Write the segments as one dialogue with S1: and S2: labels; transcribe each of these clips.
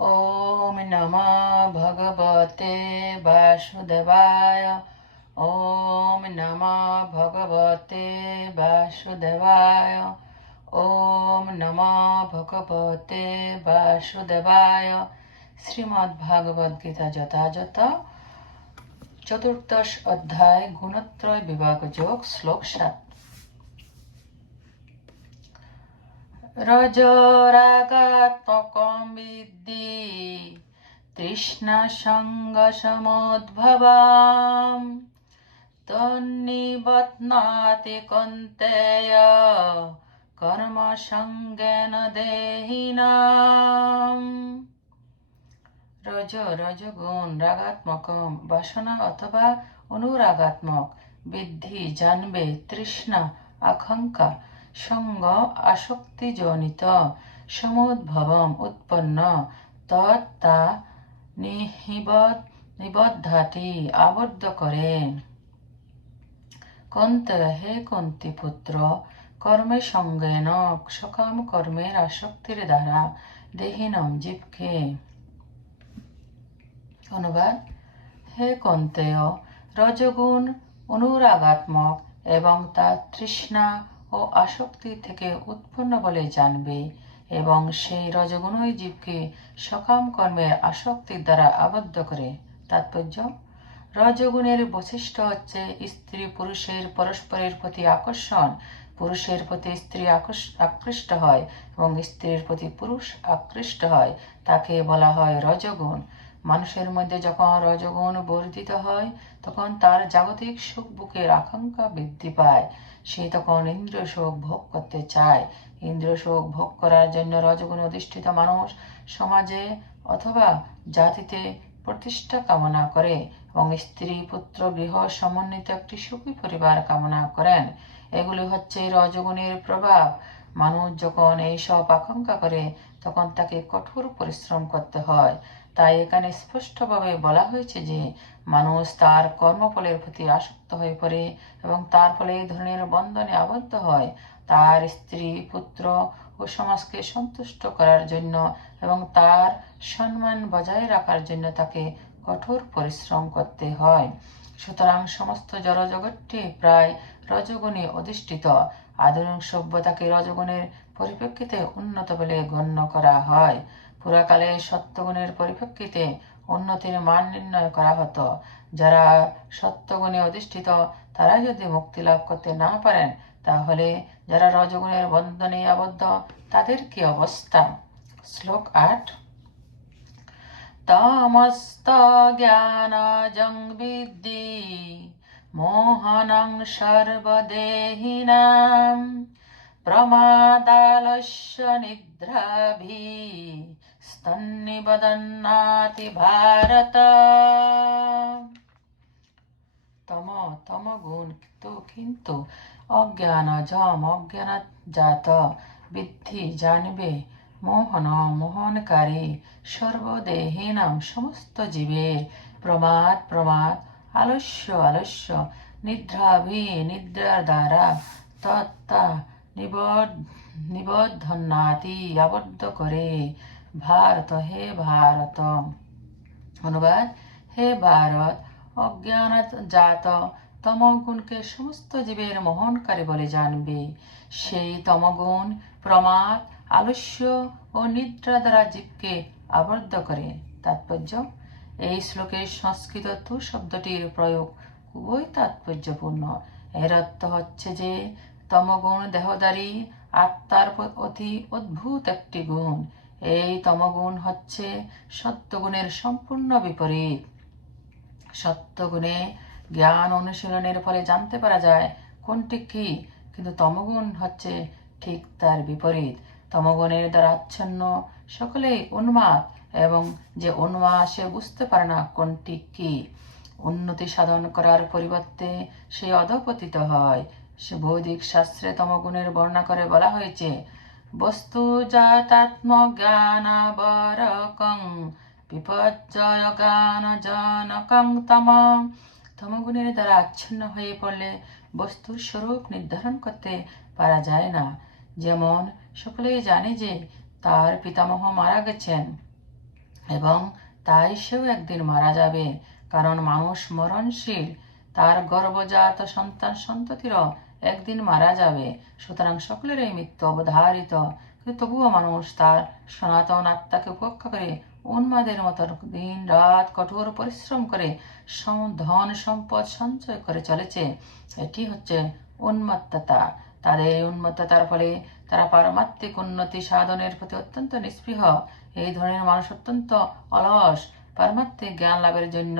S1: ॐ नमः भगवते वासुदेवाय ॐ नमः भगवते वासुदेवाय ॐ नमः भगवते वासुदेवाय শ্রীমদ্ভাগবত গীতা যথাযথ চতুর্দশ অধ্যায় গুণত্রয় বিভাগ যোগ শ্লোক সাত রজরাগাত্মকম তৃষ্ণাসঙ্গসমোদ্ভবাম তন্নিবধ্নাতি কন্তেয় কর্মসঙ্গেন দেহিনাম রজ রজগুণ রাগাত্মক বাসনা অথবা অনুরাগাত্মক বৃদ্ধি জানবে তৃষ্ণা আকাঙ্ক্ষা সঙ্গ আসক্তিজনিত। সমুদ্ভবম উৎপন্ন। তত্তা নিহিবদ নিবদ্ধাটি আবদ্ধ করেন কন্ত হে কন্তি পুত্র, কর্মে সঙ্গেন, সকাম কর্মের আসক্তির দ্বারা দেহিনম জীবকে। অনুবাদ, হে কন্তেয়, রজগুণ অনুরাগাত্মক এবং তা তৃষ্ণা ও আসক্তি থেকে উৎপন্ন বলে জানবে এবং সেই রজগুণই জীবকে সকাম কর্মের আসক্তির দ্বারা আবদ্ধ করে। তাৎপর্য? রজগুণের বৈশিষ্ট্য হচ্ছে স্ত্রী পুরুষের পরস্পরের প্রতি আকর্ষণ। পুরুষের প্রতি স্ত্রী আকৃষ্ট হয় এবং স্ত্রীর প্রতি পুরুষ আকৃষ্ট হয়। তাকে বলা হয় রজগুণ। মানুষের মধ্যে যখন রজগুণ বর্ধিত হয়, তখন তার জাগতিক সুখ বুকের আকাঙ্ক্ষা বৃদ্ধি পায়। সে তখন ইন্দ্র শোক ভোগ করতে চায়। ইন্দ্র সুখ ভোগ করার জন্য রজগুণ অধিষ্ঠিত মানুষ সমাজে অথবা জাতিতে প্রতিষ্ঠা কামনা করে এবং স্ত্রী, পুত্র, গৃহ সমন্বিত একটি সুখী পরিবার কামনা করেন। এগুলি হচ্ছে রজগুণের প্রভাব। মানুষ যখন এইসব আকাঙ্ক্ষা করে তখন তাকে কঠোর পরিশ্রম করতে হয়। তাই এখানে স্পষ্টভাবে বলা হয়েছে যে, মানুষ তার কর্মফলের প্রতি আসক্ত হয়ে পড়ে এবং তার ফলে এই ধরনের বন্ধনে আবদ্ধ হয়। তার স্ত্রী, পুত্র ও সমাজকে সন্তুষ্ট করার জন্য এবং তার সম্মান বজায় রাখার জন্য তাকে কঠোর পরিশ্রম করতে হয়। সুতরাং সমস্ত জড়জগৎটি প্রায় রজগুণে অধিষ্ঠিত। আধুনিক সভ্যতাকে রজগুণের পরিপ্রেক্ষিতে উন্নত বলে গণ্য করা হয়। পুরাকালে সত্যগুণের পরিপ্রেক্ষিতে উন্নতির মান নির্ণয় করা হতো। যারা সত্যগুণে অধিষ্ঠিত তারা যদি মুক্তি লাভ করতে না পারেন, তাহলে যারা রজগুণের বন্ধনে আবদ্ধ, তাদের কি অবস্থা? শ্লোক আট। তমস্ত বিদ্ধি মোহনং সর্বদেহিনাম। প্রমাদালস্য নিদ্রাভি স্তন্নিবদন্নাতি ভারত তম তম গুণ তো কিন্তু অজ্ঞান জম অজ্ঞান জাত বৃদ্ধি জানবে মোহন মোহনকারী সর্বদেহীনাম সমস্ত জীবের প্রমাদ প্রমাদ আলস্য আলস্য নিদ্রাভি নিদ্রার দ্বারা তত্তা নিবদ্ধনাতি আবদ্ধ করে। ভারত, হে ভারত। অনুবাদ, হে ভারত অজ্ঞানত জাত, তমগুণকে সমস্ত জীবের মোহনকারী বলে জানবে। সেই তমগুণ প্রমাদ, আলস্য ও নিদ্রা দ্বারা জীবকে আবদ্ধ করে। তাৎপর্য, এই শ্লোকের সংস্কৃত তু শব্দটির প্রয়োগ খুবই তাৎপর্যপূর্ণ। এর অর্থ হচ্ছে যে তমগুণ দেহদারী আত্মার অতি অদ্ভুত একটি গুণ। এই তমগুণ হচ্ছে সত্যগুণের সম্পূর্ণ বিপরীত। সত্যগুণে জ্ঞান অনুশীলনের ফলে জানতে পারা যায় কোনটি কি, কিন্তু তমগুণ হচ্ছে ঠিক তার বিপরীত। তমগুণের দ্বারা আচ্ছন্ন সকলেই উন্মাদ এবং যে উন্মাদ সে বুঝতে পারে না কোনটি কি। উন্নতি সাধন করার পরিবর্তে সে অধপতিত হয়। বৈদিক শাস্ত্রে তমগুণের বর্ণনা করে বলা হয়েছে, বস্তু জাতাত্ম জ্ঞানাবরকং বিপর্যয় জ্ঞান জনকং তম। তমগুণের দ্বারা আচ্ছন্ন হয়ে পড়লে বস্তুর স্বরূপ নির্ধারণ করতে পারা যায় না। যেমন, সকলেই জানে যে তার পিতামহ মারা গেছেন এবং তাই সেও একদিন মারা যাবে। কারণ মানুষ মরণশীল, তার গর্ভজাত সন্তান সন্ততিরও একদিন মারা যাবে। সুতরাং সকলের এই মৃত্যু অবধারিত। তবুও মানুষ তার সনাতন আত্মাকে উপেক্ষা করে উন্মাদের মতো দিন রাত কঠোর পরিশ্রম করে ধন সম্পদ সঞ্চয় করে চলেছে। এটি হচ্ছে উন্মত্ততা তাদের এই উন্মত্ততার ফলে তারা পারমাত্মিক উন্নতি সাধনের প্রতি অত্যন্ত নিস্পৃহ। এই ধরনের মানুষ অত্যন্ত অলস। পারমাত্মিক জ্ঞান লাভের জন্য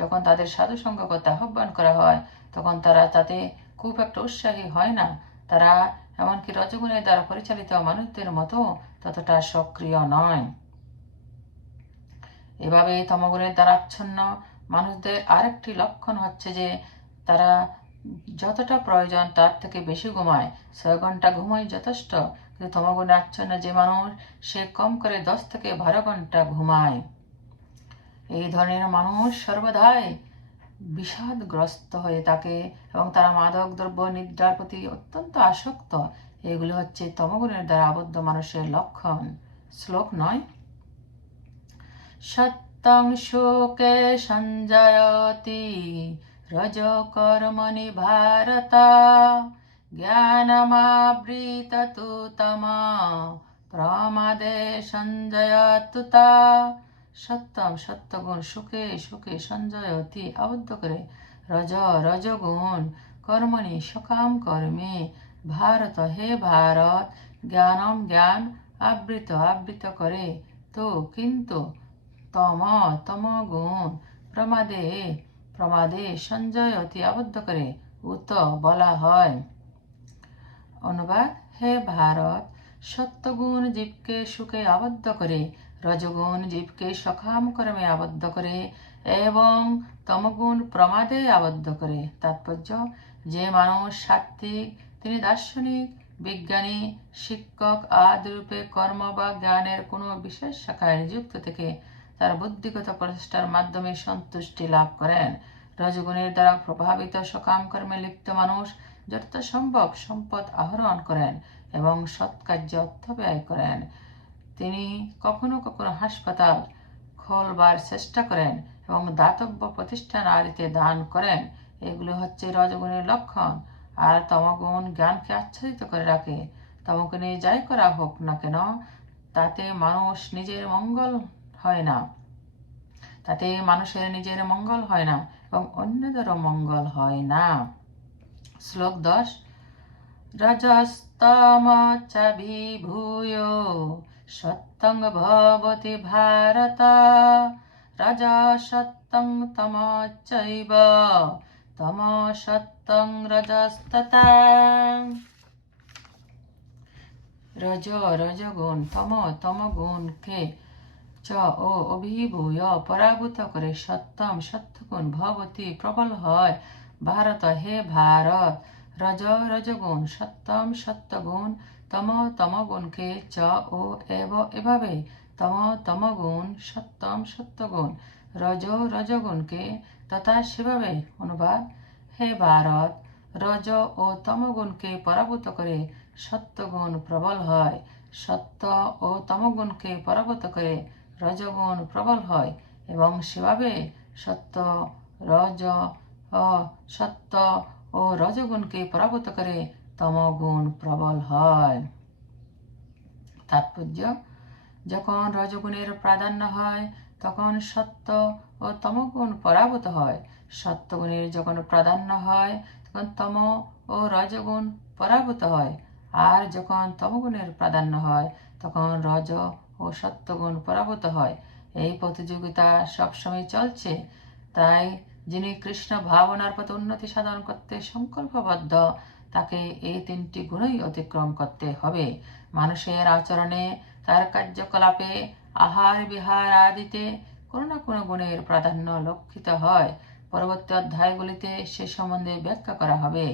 S1: যখন তাদের সাধুসঙ্গ করতে আহ্বান করা হয়, তখন তারা তাতে খুব একটা উৎসাহী হয় না। তারা এমনকি রজগুণের দ্বারা পরিচালিত মানুষদের মতো ততটা সক্রিয় নয়। এভাবে তমগুণের দ্বারা আচ্ছন্ন মানুষদের আরেকটি লক্ষণ হচ্ছে যে, তারা যতটা প্রয়োজন তার থেকে বেশি ঘুমায়। ছয় ঘণ্টা ঘুমাই যথেষ্ট, কিন্তু তমগুণে আচ্ছন্ন যে মানুষ, সে কম করে দশ থেকে বারো ঘণ্টা ঘুমায়। এই ধরনের মানুষ সর্বদাই বিষাদগ্রস্ত হয়ে থাকে এবং তারা মাদক দ্রব্য নিদ্রার প্রতি অত্যন্ত আসক্ত। এগুলো হচ্ছে তমগুণের দ্বারা আবদ্ধ মানুষের লক্ষণ। শ্লোক নয়। সত্যং শোকে সঞ্জয়তি রজকর্মণি ভারত জ্ঞানমাবৃত তমা প্রমাদে সঞ্জয়তুতা সত্যম সত্যগুণ সুখে সুখে সঞ্জয় অতি আবদ্ধ করে। রজ, রজগুণ, কর্মণি সকাম কর্মে। ভারত, হে ভারত, জ্ঞানম জ্ঞান আবৃত আবৃত করে। তো কিন্তু তম তম গুণ প্রমাদে প্রমাদে সঞ্জয় অতি আবদ্ধ করে। উত বলা হয়। অনুবাদ, হে ভারত, সত্যগুণ জীবকে সুখে আবদ্ধ করে। রজগুণ জীবকে সখাম কর্মে আবদ্ধ করে এবং তমগুণ প্রমাদে আবদ্ধ করে তাৎপর্য যে মানুষ সাত্ত্বিক তিনি দার্শনিক, বিজ্ঞানী, শিক্ষক আদি রূপে কর্ম বা জ্ঞানের কোনো বিশেষ শাখায় নিযুক্ত থেকে তার বুদ্ধিগত প্রচেষ্টার মাধ্যমে সন্তুষ্টি লাভ করেন। রজগুণের দ্বারা প্রভাবিত সকাম কর্মে লিপ্ত মানুষ যতটা সম্ভব সম্পদ আহরণ করেন এবং সৎকার্য অর্থ ব্যয় করেন। তিনি কখনো কখনো হাসপাতাল খোলবার চেষ্টা করেন এবং দাতব্য প্রতিষ্ঠান আদিতে দান করেন। এগুলো হচ্ছে রজগুণের লক্ষণ। আর তমগুণ জ্ঞানকে আচ্ছাদিত করে রাখে। তমগুণে যাই করা হোক না কেন, তাতে মানুষ নিজের মঙ্গল হয় না। তাতে মানুষের নিজের মঙ্গল হয় না এবং অন্যদেরও মঙ্গল হয় না। শ্লোক দশ, রজস্তমচভিভূয় সত্যং ভবতি ভারত রজা সত্যং তমচৈব তম সত্যং রজস্ততা রজ রজগুণ তম তম গুণকে চ ও অভিভূয় পরাভূত করে সত্যম সত্যগুণ ভবতী প্রবল হয়। ভারত হে ভারত রজ রজগুণ সত্যম সত্যগুণ তম তমগুণকে চ ও এব এভাবে তম তমগুণ সত্যম সত্যগুণ রজ রজগুণকে তথা সেভাবে অনুবাদ। হে ভারত, রজ ও তমগুণকে পরাভূত করে সত্যগুণ প্রবল হয়। সত্য ও তমগুণকে পরাভূত করে রজগুণ প্রবল হয় এবং সেভাবে সত্য রজ সত্য ও রজগুণকে পরাভূত করে তমগুণ প্রবল হয় তাৎপর্য যখন রজগুণের প্রাধান্য হয় তখন সত্য ও তমগুণ পরাভূত হয় সত্যগুণের যখন প্রাধান্য হয় তখন তম ও রজগুণ পরাভূত হয় আর যখন তমগুণের প্রাধান্য হয় তখন রজ ও সত্যগুণ পরাভূত হয় এই প্রতিযোগিতা সবসময় চলছে তাই যিনি কৃষ্ণ ভাবনার পথে উন্নতি সাধন করতে সংকল্পবদ্ধ, তাকে এই তিনটি গুণই অতিক্রম করতে হবে। মানুষের আচরণে, তার কার্যকলাপে, আহার বিহার আদিতে কোনো না কোনো গুণের প্রাধান্য লক্ষিত হয়। পরবর্তী অধ্যায়গুলিতে সে সম্বন্ধে ব্যাখ্যা করা হবে।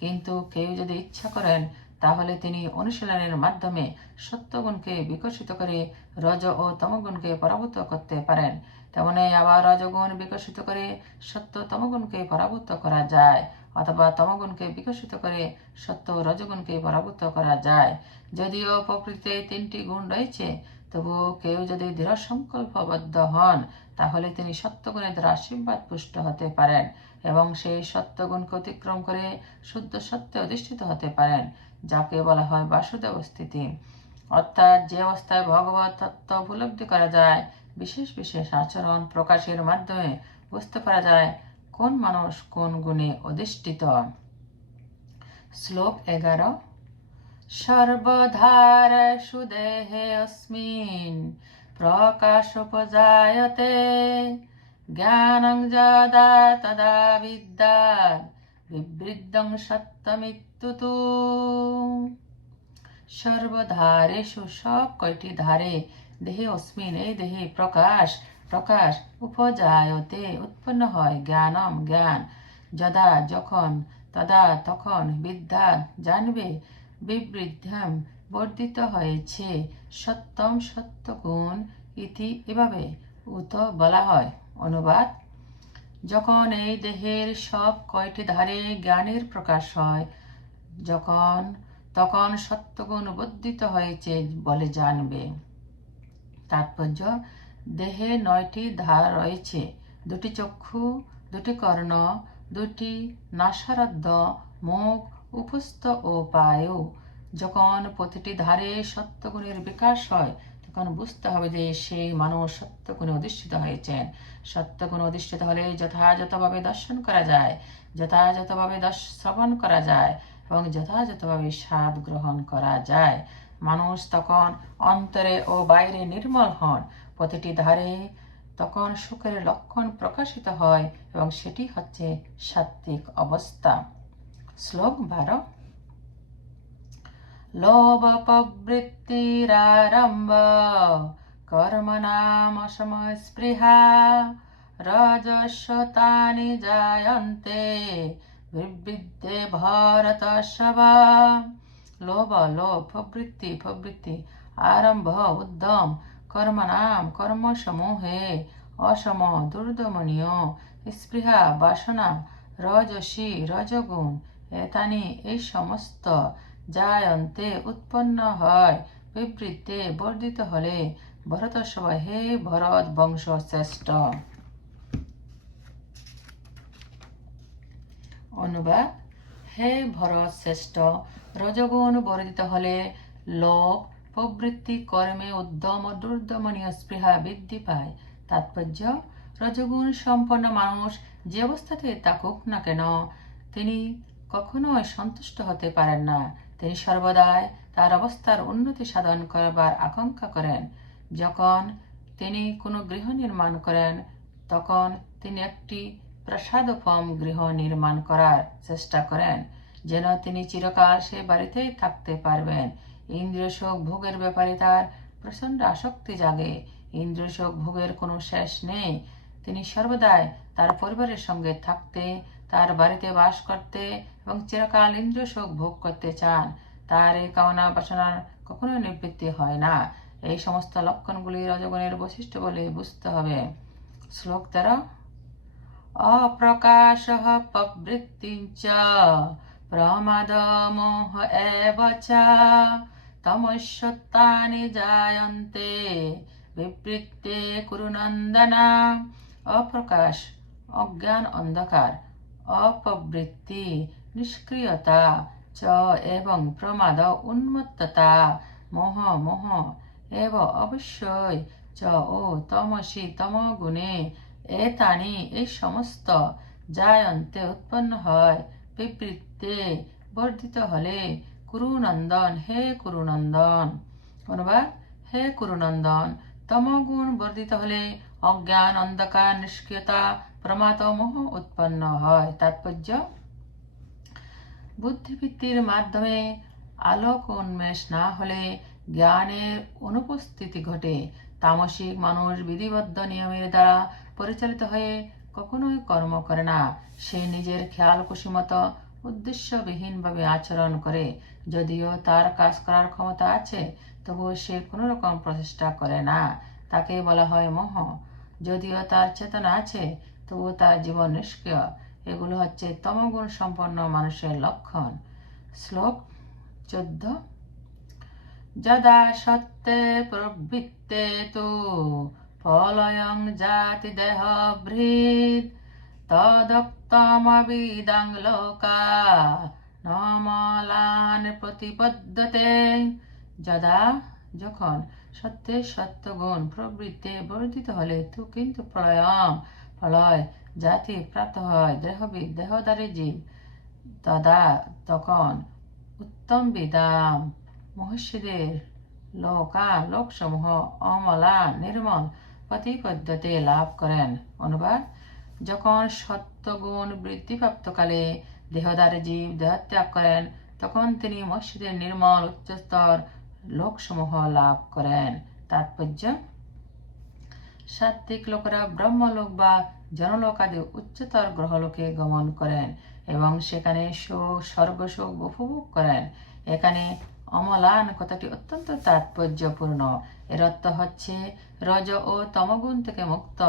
S1: কিন্তু কেউ যদি ইচ্ছা করেন, তাহলে তিনি অনুশীলনের মাধ্যমে সত্যগুণকে বিকশিত করে রজ ও তমগুণকে পরাভূত করতে পারেন। তেমনি আবার রজগুণ বিকশিত করে সত্য তমগুণকে পরাভূত করা যায়, অথবা তমগুণকে বিকশিত করে সত্য রজগুণকে পরাভূত করা যায়। যদিও প্রকৃতিতে তিনটি গুণ রয়েছে, তবুও কেউ যদি দৃঢ় সংকল্পবদ্ধ হন, তাহলে তিনি সত্যগুণের দ্বারা আশীর্বাদ পুষ্ট হতে পারেন এবং সেই সত্যগুণকে অতিক্রম করে শুদ্ধ সত্যে অধিষ্ঠিত হতে পারেন, যাকে বলা হয় বাসুদেব স্থিতি। অর্থাৎ যে অবস্থায় ভগবত তত্ত্ব উপলব্ধি করা যায় বিশেষ বিশেষ আচরণ প্রকাশের মাধ্যমে বুঝতে পারা যায় কোন মানুষ কোন গুণে অধিষ্ঠিত। শ্লোক এগারো। সর্বধারেষু দেহে অস্মিন প্রকাশোপজায়তে জ্ঞানং যদা তদা বিদ্যাৎ বিবৃদ্ধং সত্যমিত্যুতু। সর্বধারেষু সব কয়টি ধারে দেহে অস্মিন এই দেহে প্রকাশ প্রকাশ উপজায়তে উৎপন্ন হয় জ্ঞানম জ্ঞান। যদা যখন, তদা তখন বিদ্যা জানবে বিবৃদ্ধাম বর্ধিত হয়েছে, সত্যম সত্যগুণ ইতি এভাবে উত বলা হয়। অনুবাদ, যখন এই দেহের সব কয়টি ধারে জ্ঞানের প্রকাশ হয়, যখন, তখন সত্যগুণ বর্ধিত হয়েছে বলে জানবে। তাৎপর্য। দেহে নয়টি ধার রয়েছে। দুটি চক্ষু, দুটি কর্ণ, দুটি নাসারাধ্য মুখ, উপস্থ ও পায়ু। যখন প্রতিটি ধারে সত্যগুণের বিকাশ হয়, তখন বুঝতে হবে যে সেই মানুষ সত্যগুণে অধিষ্ঠিত হয়েছেন। সত্যগুণ অধিষ্ঠিত হলে যথাযথভাবে দর্শন করা যায়, যথাযথভাবে শ্রবণ করা যায় এবং যথাযথভাবে স্বাদ গ্রহণ করা যায়। মানুষ তখন অন্তরে ও বাইরে নির্মল হন। প্রতিটি ধারে তখন সুখের লক্ষণ প্রকাশিত হয় এবং সেটি হচ্ছে সাত্ত্বিক অবস্থা। শ্লোক বারো। লোভ প্রবৃত্তিরারম্ভ কর্মনামসমস্পৃহা রজস্বতানি জায়ন্তে বিবৃদ্ধে ভরত লোভ লোভ প্রবৃত্তি প্রবৃত্তি আরম্ভ উদ্যম কর্মনাম কর্মসমূহে অসম দুর্দমনীয় স্পৃহা বাসনা রজসী রজগুণ এতানি এই সমস্ত জায়ন্তে উৎপন্ন হয় বিবৃত্তে বর্ধিত হলে ভরত হে ভরত বংশ শ্রেষ্ঠ অনুবাদ হে ভরত শ্রেষ্ঠ রজগুণ বর্ধিত হলে লোভ প্রবৃত্তি কর্মে উদ্যম ও দুর্দমনীয় স্পৃহা বৃদ্ধি পায়। তাৎপর্য, রজগুণ সম্পন্ন মানুষ যে অবস্থাতে থাকুক না কেন, তিনি কখনোই সন্তুষ্ট হতে পারেন না। তিনি সর্বদাই তার অবস্থার উন্নতি সাধন করবার আকাঙ্ক্ষা করেন। যখন তিনি কোনো গৃহ নির্মাণ করেন, তখন তিনি একটি প্রসাদফম গৃহ নির্মাণ করার চেষ্টা করেন। যেন তিনি চিরকাল সে বাড়িতেই থাকতে পারবেন। ইন্দ্রিয় শোক ভোগের ব্যাপারে তার প্রচণ্ড আসক্তি জাগে। ইন্দ্রিয় শোক ভোগের কোনো শেষ নেই। তিনি সর্বদাই তার পরিবারের সঙ্গে থাকতে, তার বাড়িতে বাস করতে এবং চিরকাল ইন্দ্রিয় শোক ভোগ করতে চান। তার এই কামনা বাসনার কখনোই নিবৃত্তি হয় না। এই সমস্ত লক্ষণগুলি রজগণের বৈশিষ্ট্য বলে বুঝতে হবে। শ্লোক তেরো। অপ্রকাশ প্রবৃত্তিঞ্চ প্রমাদমোহ এব চ তমস্যত্তানি জায়ন্তে বিবৃত্তে কুরুনন্দনা অপ্রকাশ অজ্ঞান অন্ধকার অপবৃত্তি নিষ্ক্রিয়তা চ এবং প্রমাদ উন্মত্ততা মোহ মোহ এব অবশ্যই চ ও তমসি তমগুণে এতানি এই সমস্ত জায়ন্তে উৎপন্ন হয়। বিবৃত্তে বর্ধিত হলে কুরুনন্দন, হে কুরুনন্দন। অনুবাদ হে কুরুনন্দন। তমগুণ বর্ধিত হলে অজ্ঞান অন্ধকার নিষ্ক্রিয়তা প্রমাত মোহ উৎপন্ন হয়। তাৎপর্য? বুদ্ধিবৃত্তির মাধ্যমে আলোক উন্মেষ না হলে জ্ঞানের অনুপস্থিতি ঘটে। তামসিক মানুষ বিধিবদ্ধ নিয়মের দ্বারা পরিচালিত হয়ে কখনোই কর্ম করে না। সে নিজের খেয়াল মতো উদ্দেশ্যবিহীনভাবে আচরণ করে। যদিও তার কাজ করার ক্ষমতা আছে, তবুও সে কোনো রকম প্রচেষ্টা করে না। তাকে বলা হয় মোহ। যদিও তার চেতনা আছে, তবুও তার জীবন নিষ্ক্রিয়। এগুলো হচ্ছে তমগুণ সম্পন্ন মানুষের লক্ষণ। শ্লোক চোদ্দ। যদা সত্যে প্রবৃত্তে তু ফলয়ং জাতি দেহ ভৃদ তদক্তমবিদাং লোকা নমলান প্রতিপদ্যতে যদা যখন সত্যের সত্যগুণ প্রবৃত্তে বর্ধিত হলে তো কিন্তু প্রলয়ম, প্রলয় জাতি প্রাপ্ত হয় দেহবিদ দেহদারী জীব। তদা তখন উত্তম বিদাম। মহর্ষিদের লোকা লোকসমূহ অমলা, নির্মল প্রতিপদ্যতে লাভ করেন। অনুবাদ, যখন সত্যগুণ বৃদ্ধিপ্রাপ্তকালে দেহদারী জীব দেহত্যাগ করেন, তখন তিনি মসজিদের নির্মল উচ্চস্তর লোকসমূহ লাভ করেন। তাৎপর্য সাত্বিক লোকেরা ব্রহ্মলোক বা জনলোক আদি উচ্চতর গ্রহলোকে গমন করেন এবং সেখানে সুখ স্বর্গসুখ উপভোগ করেন। এখানে অমলান কথাটি অত্যন্ত তাৎপর্যপূর্ণ। এর অর্থ হচ্ছে, রজ ও তমগুণ থেকে মুক্ত,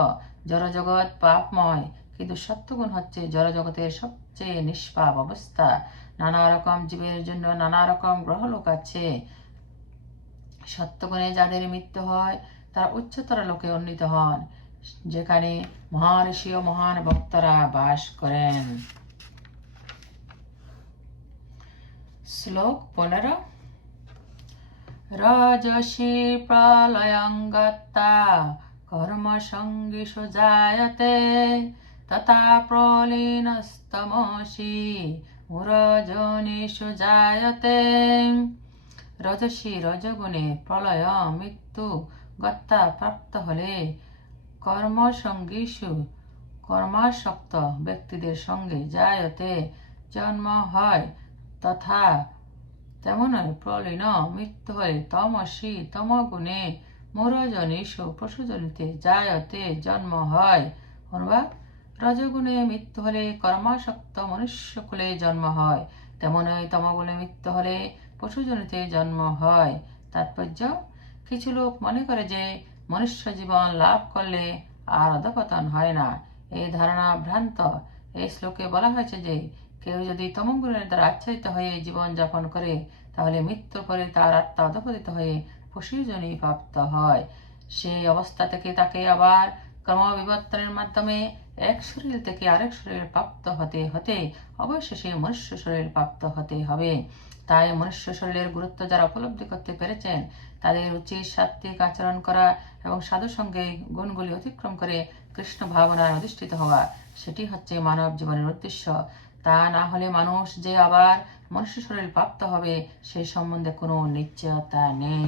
S1: জড়জগৎ পাপময়, কিন্তু সত্যগুণ হচ্ছে জড়জগতের সবচেয়ে নিষ্পাপ অবস্থা। নানা রকম জীবের জন্য নানা রকম গ্রহলোক আছে। সত্যগুণে যাদের মৃত্যু হয়, তারা উচ্চতর লোকে উন্নীত হন, যেখানে মহারিষি ও মহান ভক্তরা বাস করেন। শ্লোক পনেরো। রজসী প্রলয়ঙ্গতা কর্মসঙ্গীষু জায়তে তথা প্রলীনস্তমসি মুরজনীষু জায়তে রজসী রজগুণে প্রলয় মৃত্যু গত্তা প্রাপ্ত হলে কর্মসঙ্গীষু কর্মাসক্ত ব্যক্তিদের সঙ্গে যায়তে জন্ম হয় তথা তেমনই প্রলীন মৃত্যু হলে তমসী তমগুণে মরজনীষু পশুজনিতে যায়তে জন্ম হয়। অনুবাদ রজগুণে মৃত্যু হলে কর্মাসক্ত মনুষ্যকুলে জন্ম হয়। তেমনই তমগুণে মৃত্যু হলে পশুজনিতে জন্ম হয়। তাৎপর্য, কিছু লোক মনে করে যে মনুষ্য জীবন লাভ করলে আর অধপতন হয় না। এই ধারণা ভ্রান্ত। এই শ্লোকে বলা হয়েছে যে কেউ যদি তমগুণের দ্বারা আচ্ছাদিত হয়ে জীবন যাপন করে, তাহলে মৃত্যুর পরে তার আত্মা অধপতিত হয়ে পশুজনী প্রাপ্ত হয়। সেই অবস্থা থেকে তাকে আবার ক্রমবিবর্তনের মাধ্যমে এক শরীর থেকে আরেক শরীর প্রাপ্ত হতে হতে অবশেষে মনুষ্য শরীর প্রাপ্ত হতে হবে। তাই মনুষ্য শরীরের গুরুত্ব যারা উপলব্ধি করতে পেরেছেন, তাদের উচিত সাত্বিক আচরণ করা এবং সাধু সঙ্গে গুণগুলি অতিক্রম করে কৃষ্ণ ভাবনায় অধিষ্ঠিত হওয়া, সেটি হচ্ছে মানব জীবনের উদ্দেশ্য। তা না হলে মানুষ যে আবার মনুষ্য শরীর প্রাপ্ত হবে, সে সম্বন্ধে কোনো নিশ্চয়তা নেই।